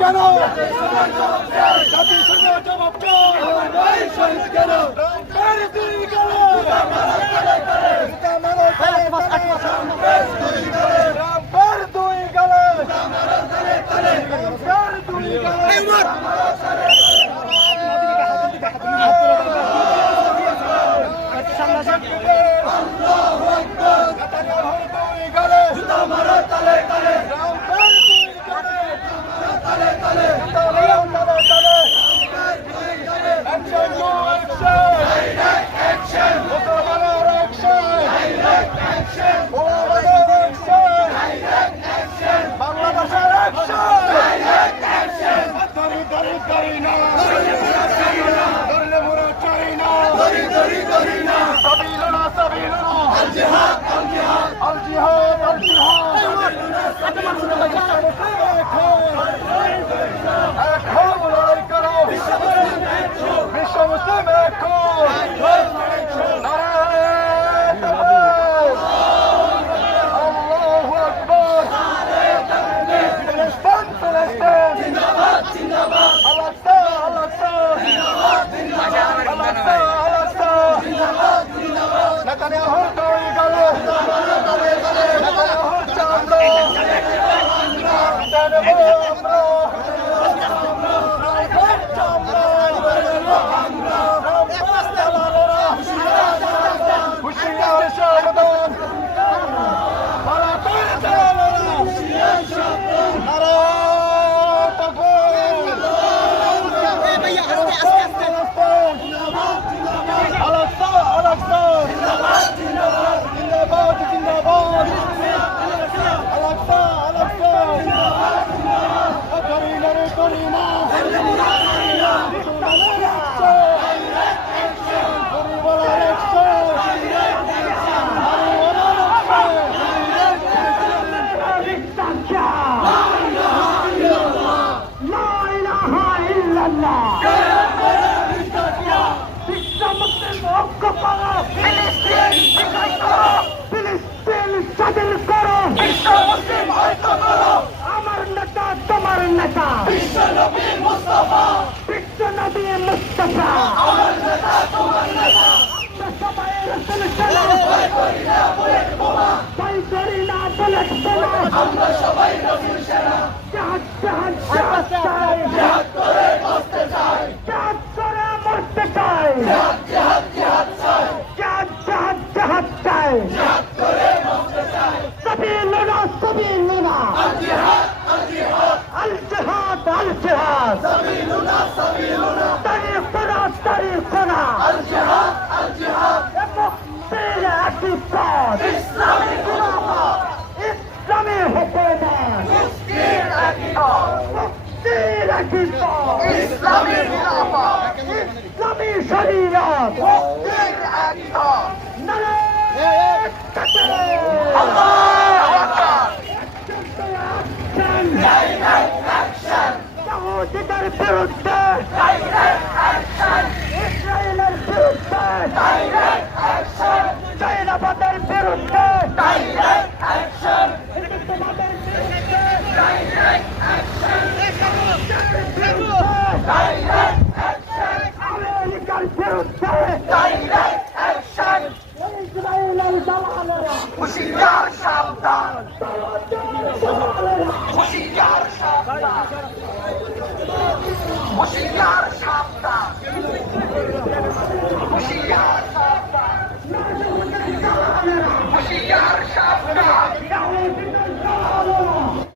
কেন জাতিসংঘ জবাব কেন ধরি ধরি ধরি Yeah. আমার নেতা তোমার নেতা বিশ্ব নবী মুস্তফা আমরা সবাই রসুল সালাম। ভয় করি না বুলেট বোমা আমরা সবাই রসুল সেনা জাহাজ জাহাজ জাহাজ। চাই জাহাজ করে মরতে চাই। জাহাজ করে মরতে চাই। জাহাজ জাহাজ একটি পথ ইসলামী খিলাফত ইসলামী হুকুমত। মুক্তির একটি পথ মুক্তির একটি পথ ইসলামী খিলাফত ইসলামী শরীয়ত। মুক্তির একটি পথ তাকবীর আল্লাহু আকবার। ইহুদিদের বিরুদ্ধে ইসরায়েলের বিরুদ্ধে চাইনাবাদের বিরুদ্ধে হিন্দুত্ববাদের বিরুদ্ধে ইসলামের বিরুদ্ধে আমেরিকার বিরুদ্ধে ইসরায়েলের দালালেরা দালালেরা হুশিয়ার সাবধান হুশিয়ার